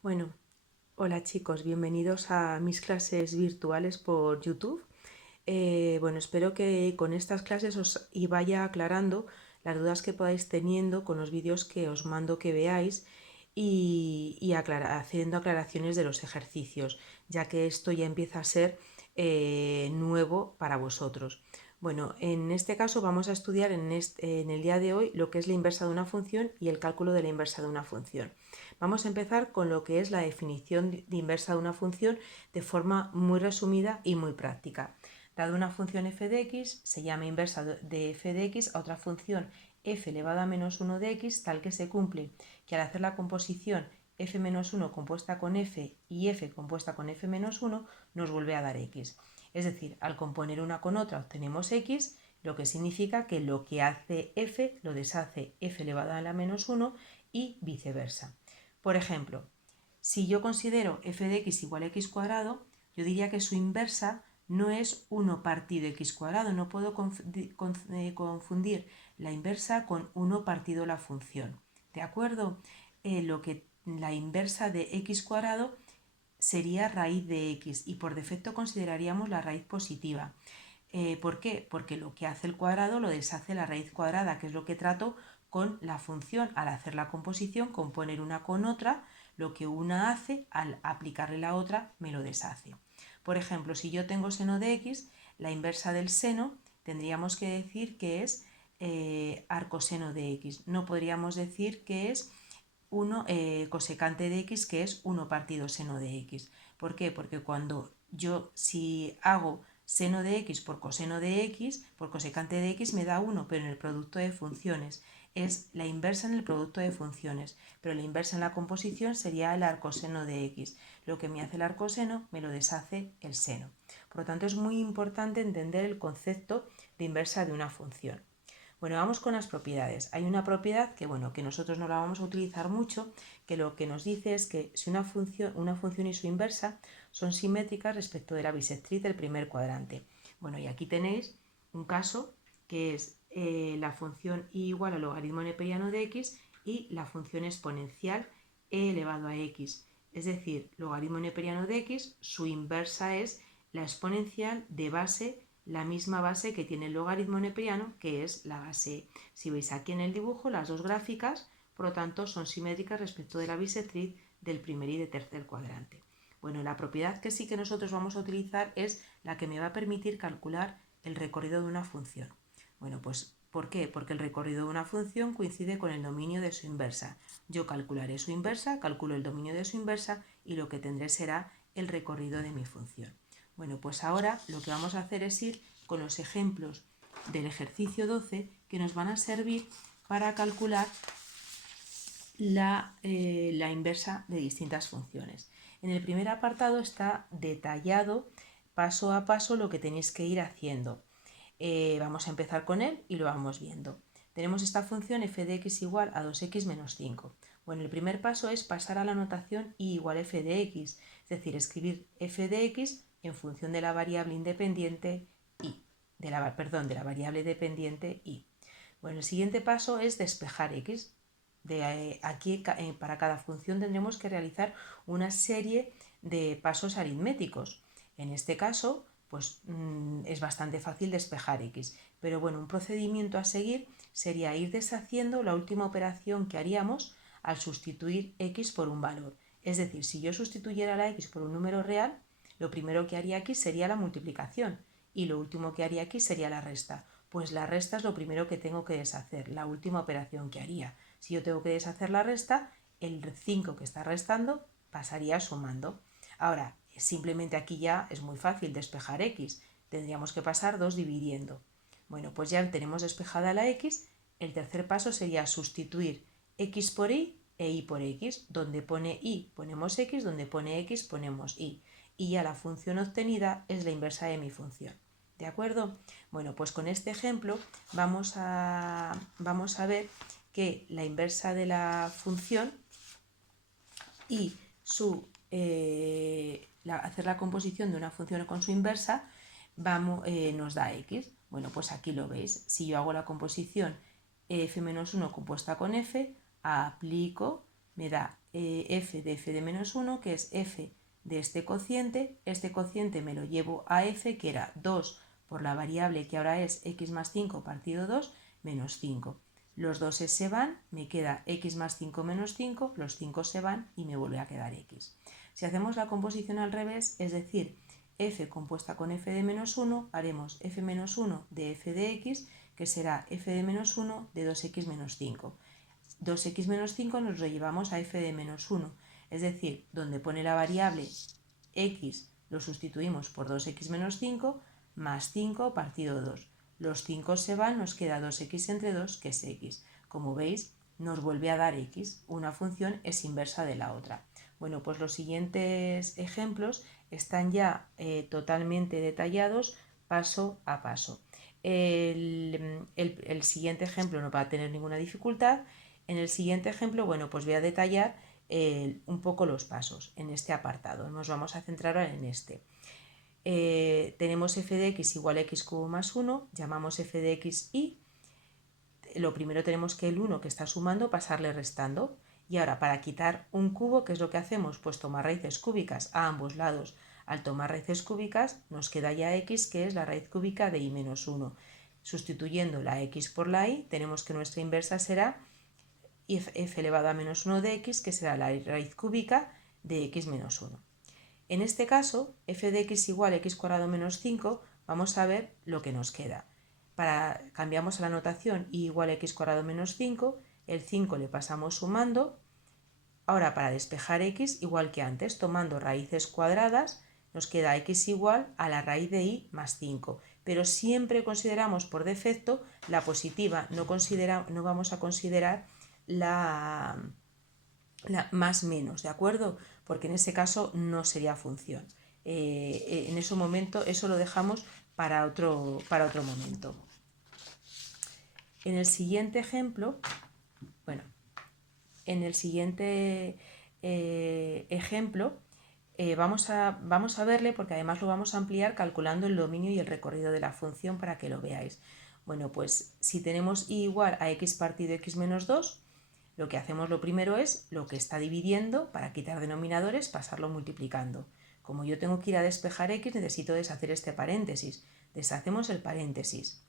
Bueno, hola chicos, bienvenidos a mis clases virtuales por YouTube. Bueno, espero que con estas clases os vaya aclarando las dudas que podáis teniendo con los vídeos que os mando que veáis y haciendo aclaraciones de los ejercicios, ya que esto ya empieza a ser nuevo para vosotros. Bueno, en este caso vamos a estudiar en el día de hoy lo que es la inversa de una función y el cálculo de la inversa de una función. Vamos a empezar con lo que es la definición de inversa de una función de forma muy resumida y muy práctica. Dado una función f de x, se llama inversa de f de x a otra función f elevado a menos 1 de x, tal que se cumple que al hacer la composición f menos 1 compuesta con f y f compuesta con f menos 1 nos vuelve a dar x. Es decir, al componer una con otra obtenemos x, lo que significa que lo que hace f lo deshace f elevado a la menos 1 y viceversa. Por ejemplo, si yo considero f de x igual a x cuadrado, yo diría que su inversa no es 1 partido x cuadrado. No puedo confundir la inversa con 1 partido la función. ¿De acuerdo? La inversa de x cuadrado sería raíz de x y por defecto consideraríamos la raíz positiva. ¿Por qué? Porque lo que hace el cuadrado lo deshace la raíz cuadrada, que es lo que trato con la función. Al hacer la composición, componer una con otra, lo que una hace, al aplicarle la otra, me lo deshace. Por ejemplo, si yo tengo seno de x, la inversa del seno tendríamos que decir que es arcoseno de x. No podríamos decir que es 1 cosecante de x, que es 1 partido seno de x. ¿Por qué? Porque si hago seno de x por coseno de x, por cosecante de x me da 1, pero en el producto de funciones. Es la inversa en el producto de funciones, pero la inversa en la composición sería el arcoseno de x. Lo que me hace el arcoseno me lo deshace el seno. Por lo tanto, es muy importante entender el concepto de inversa de una función. Bueno, vamos con las propiedades. Hay una propiedad que nosotros no la vamos a utilizar mucho, que lo que nos dice es que si una función y su inversa son simétricas respecto de la bisectriz del primer cuadrante. Bueno, y aquí tenéis un caso que es la función y igual al logaritmo neperiano de x y la función exponencial e elevado a x. Es decir, logaritmo neperiano de x, su inversa es la exponencial de base, la misma base que tiene el logaritmo neperiano, que es la base. Si veis aquí en el dibujo, las dos gráficas, por lo tanto, son simétricas respecto de la bisectriz del primer y de tercer cuadrante. Bueno, la propiedad que sí que nosotros vamos a utilizar es la que me va a permitir calcular el recorrido de una función. Bueno, pues ¿por qué? Porque el recorrido de una función coincide con el dominio de su inversa. Yo calcularé su inversa, calculo el dominio de su inversa y lo que tendré será el recorrido de mi función. Bueno, pues ahora lo que vamos a hacer es ir con los ejemplos del ejercicio 12 que nos van a servir para calcular la inversa de distintas funciones. En el primer apartado está detallado paso a paso lo que tenéis que ir haciendo. Vamos a empezar con él y lo vamos viendo. Tenemos esta función f de x igual a 2x menos 5. Bueno, el primer paso es pasar a la notación y igual f de x, es decir, escribir f de x en función de la variable independiente y, de la variable dependiente y. Bueno, el siguiente paso es despejar x. Para cada función tendremos que realizar una serie de pasos aritméticos. En este caso, pues es bastante fácil despejar x. Pero bueno, un procedimiento a seguir sería ir deshaciendo la última operación que haríamos al sustituir x por un valor. Es decir, si yo sustituyera la x por un número real, lo primero que haría aquí sería la multiplicación y lo último que haría aquí sería la resta. Pues la resta es lo primero que tengo que deshacer, la última operación que haría. Si yo tengo que deshacer la resta, el 5 que está restando pasaría sumando. Ahora, simplemente aquí ya es muy fácil despejar x. Tendríamos que pasar 2 dividiendo. Bueno, pues ya tenemos despejada la x. El tercer paso sería sustituir x por y e y por x. Donde pone y ponemos x, donde pone x ponemos y. Y ya la función obtenida es la inversa de mi función. ¿De acuerdo? Bueno, pues con este ejemplo vamos a ver que la inversa de la función y hacer la composición de una función con su inversa nos da x. Bueno, pues aquí lo veis. Si yo hago la composición f menos 1 compuesta con f, aplico me da f de f de menos 1, que es f de este cociente me lo llevo a f, que era 2 por la variable que ahora es x más 5 partido 2 menos 5. Los 2 se van, me queda x más 5 menos 5, los 5 se van y me vuelve a quedar x. Si hacemos la composición al revés, es decir, f compuesta con f de menos 1, haremos f menos 1 de f de x, que será f de menos 1 de 2x menos 5. 2x menos 5 nos lo llevamos a f de menos 1, es decir, donde pone la variable x lo sustituimos por 2x menos 5 más 5 partido 2. Los 5 se van, nos queda 2x entre 2, que es x. Como veis, nos vuelve a dar x. Una función es inversa de la otra. Bueno, pues los siguientes ejemplos están ya totalmente detallados paso a paso. El siguiente ejemplo no va a tener ninguna dificultad. En el siguiente ejemplo, bueno, pues voy a detallar un poco los pasos en este apartado. Nos vamos a centrar en este. Tenemos f de x igual a x cubo más 1, llamamos f de x y lo primero tenemos que el 1 que está sumando pasarle restando. Y ahora para quitar un cubo, ¿qué es lo que hacemos? Pues tomar raíces cúbicas a ambos lados. Al tomar raíces cúbicas nos queda ya x, que es la raíz cúbica de y menos 1. Sustituyendo la x por la y, tenemos que nuestra inversa será f elevado a menos 1 de x, que será la raíz cúbica de x menos 1. En este caso, f de x igual a x cuadrado menos 5, vamos a ver lo que nos queda. Cambiamos a la notación y igual a x cuadrado menos 5, el 5 le pasamos sumando. Ahora para despejar x, igual que antes, tomando raíces cuadradas, nos queda x igual a la raíz de y más 5. Pero siempre consideramos por defecto la positiva, no vamos a considerar la más menos, ¿de acuerdo? Porque en ese caso no sería función. En ese momento eso lo dejamos para otro momento. En el siguiente ejemplo, bueno, en el siguiente ejemplo vamos a verle, porque además lo vamos a ampliar calculando el dominio y el recorrido de la función para que lo veáis. Bueno, pues si tenemos y igual a x partido x menos 2, lo que hacemos lo primero es lo que está dividiendo, para quitar denominadores, pasarlo multiplicando. Como yo tengo que ir a despejar x, necesito deshacer este paréntesis. Deshacemos el paréntesis.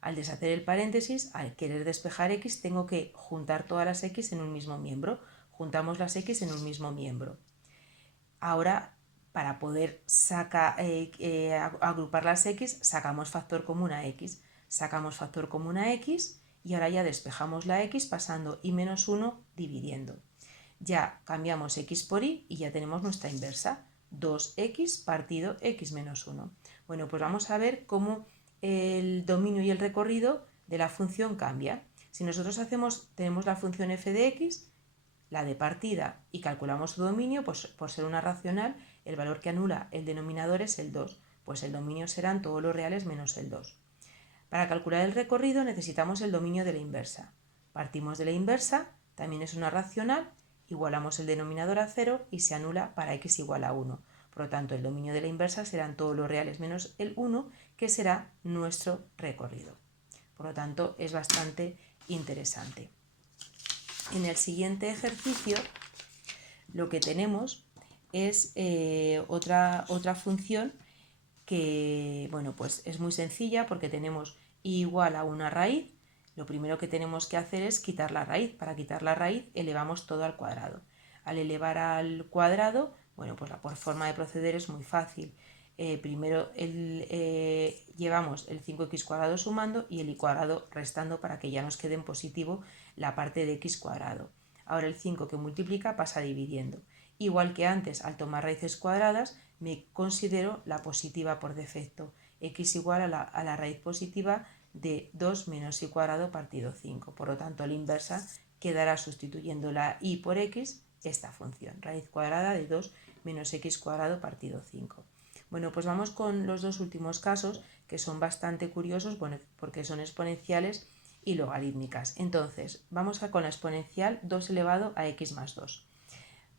Al deshacer el paréntesis, al querer despejar x, tengo que juntar todas las x en un mismo miembro. Juntamos las x en un mismo miembro. Ahora, para poder agrupar las x, sacamos factor común a x. Sacamos factor común a x y ahora ya despejamos la x pasando y menos 1 dividiendo. Ya cambiamos x por y ya tenemos nuestra inversa. 2x partido x menos 1. Bueno, pues vamos a ver cómo el dominio y el recorrido de la función cambia. Si nosotros tenemos la función f de x, la de partida, y calculamos su dominio, pues por ser una racional, el valor que anula el denominador es el 2, pues el dominio serán todos los reales menos el 2. Para calcular el recorrido necesitamos el dominio de la inversa. Partimos de la inversa, también es una racional, igualamos el denominador a 0 y se anula para x igual a 1. Por lo tanto, el dominio de la inversa serán todos los reales menos el 1, que será nuestro recorrido. Por lo tanto, es bastante interesante. En el siguiente ejercicio, lo que tenemos es otra función que, bueno, pues es muy sencilla, porque tenemos y igual a una raíz. Lo primero que tenemos que hacer es quitar la raíz. Para quitar la raíz elevamos todo al cuadrado. Al elevar al cuadrado, bueno, pues la forma de proceder es muy fácil. Primero llevamos el 5x cuadrado sumando y el y cuadrado restando, para que ya nos quede en positivo la parte de x cuadrado. Ahora el 5 que multiplica pasa dividiendo. Igual que antes, al tomar raíces cuadradas, me considero la positiva por defecto. X igual a la raíz positiva de 2 menos y cuadrado partido 5. Por lo tanto, la inversa quedará sustituyendo la y por x, esta función, raíz cuadrada de 2 menos x cuadrado partido 5. Bueno, pues vamos con los dos últimos casos, que son bastante curiosos, bueno, porque son exponenciales y logarítmicas. Entonces, vamos con la exponencial 2 elevado a x más 2.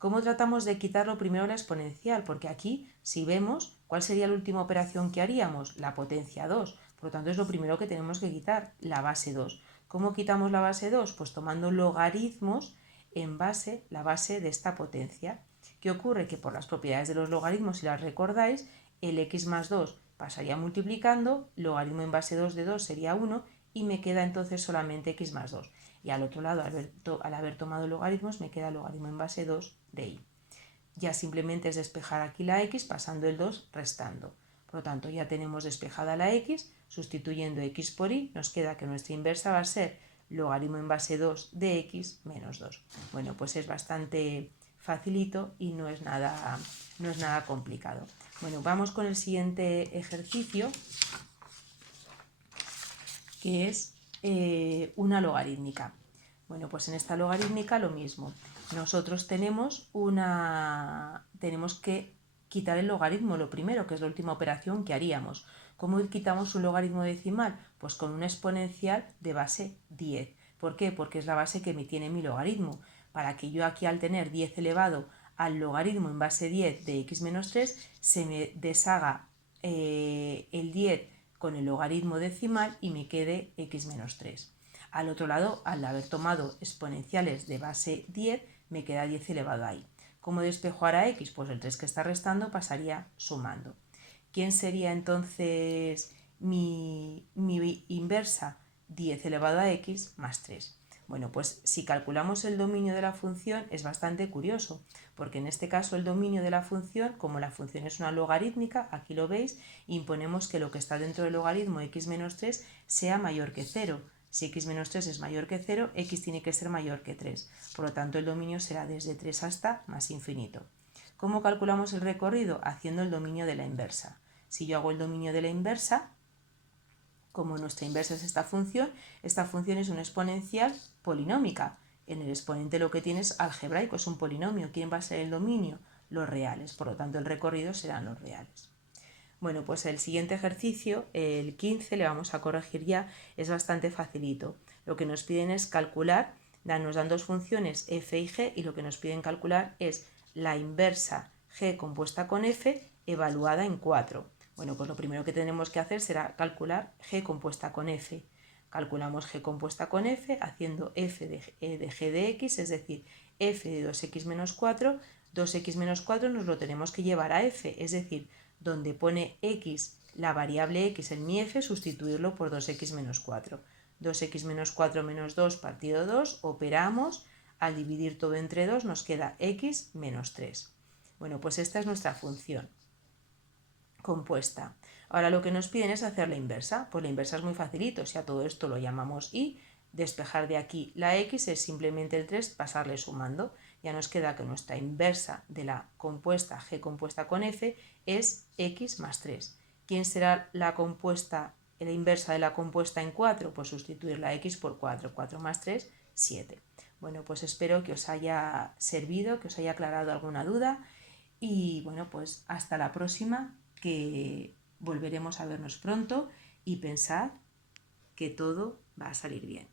¿Cómo tratamos de quitarlo primero la exponencial? Porque aquí, si vemos, ¿cuál sería la última operación que haríamos? La potencia 2. Por lo tanto, es lo primero que tenemos que quitar, la base 2. ¿Cómo quitamos la base 2? Pues tomando logaritmos en base, la base de esta potencia. ¿Qué ocurre? Que por las propiedades de los logaritmos, si las recordáis, el x más 2 pasaría multiplicando, logaritmo en base 2 de 2 sería 1 y me queda entonces solamente x más 2. Y al otro lado, al haber tomado logaritmos, me queda logaritmo en base 2 de y. Ya simplemente es despejar aquí la x pasando el 2 restando. Por lo tanto, ya tenemos despejada la x, sustituyendo x por y, nos queda que nuestra inversa va a ser logaritmo en base 2 de x menos 2. Bueno, pues es bastante facilito y no es nada complicado. Bueno, vamos con el siguiente ejercicio, que es una logarítmica. Bueno, pues en esta logarítmica lo mismo. Nosotros tenemos que quitar el logaritmo, lo primero, que es la última operación que haríamos. ¿Cómo quitamos un logaritmo decimal? Pues con una exponencial de base 10. ¿Por qué? Porque es la base que me tiene mi logaritmo. Para que yo aquí, al tener 10 elevado al logaritmo en base 10 de x menos 3, se me deshaga el 10 con el logaritmo decimal y me quede x menos 3. Al otro lado, al haber tomado exponenciales de base 10, me queda 10 elevado a y. ¿Cómo despejo ahora x? Pues el 3 que está restando pasaría sumando. ¿Quién sería entonces mi inversa? 10 elevado a x más 3. Bueno, pues si calculamos el dominio de la función es bastante curioso, porque en este caso el dominio de la función, como la función es una logarítmica, aquí lo veis, imponemos que lo que está dentro del logaritmo x menos 3 sea mayor que 0. Si x menos 3 es mayor que 0, x tiene que ser mayor que 3. Por lo tanto, el dominio será desde 3 hasta más infinito. ¿Cómo calculamos el recorrido? Haciendo el dominio de la inversa. Si yo hago el dominio de la inversa, como nuestra inversa es esta función es una exponencial polinómica. En el exponente lo que tienes algebraico, es un polinomio. ¿Quién va a ser el dominio? Los reales. Por lo tanto, el recorrido serán los reales. Bueno, pues el siguiente ejercicio, el 15, le vamos a corregir ya, es bastante facilito. Lo que nos piden es calcular, nos dan dos funciones f y g, y lo que nos piden calcular es la inversa g compuesta con f evaluada en 4. Bueno, pues lo primero que tenemos que hacer será calcular g compuesta con f. Calculamos g compuesta con f haciendo f de g de x, es decir, f de 2x menos 4. 2x menos 4 nos lo tenemos que llevar a f, es decir, donde pone x, la variable x en mi f, sustituirlo por 2x menos 4. 2x menos 4 menos 2 partido 2, operamos, al dividir todo entre 2 nos queda x menos 3. Bueno, pues esta es nuestra función compuesta. Ahora lo que nos piden es hacer la inversa. Pues la inversa es muy facilito, si a todo esto lo llamamos y, despejar de aquí la x es simplemente el 3 pasarle sumando. Ya nos queda que nuestra inversa de la compuesta g compuesta con f es x más 3. ¿Quién será la inversa de la compuesta en 4? Pues sustituir la x por 4. 4 más 3, 7. Bueno, pues espero que os haya servido, que os haya aclarado alguna duda y bueno, pues hasta la próxima, que volveremos a vernos pronto, y pensad que todo va a salir bien.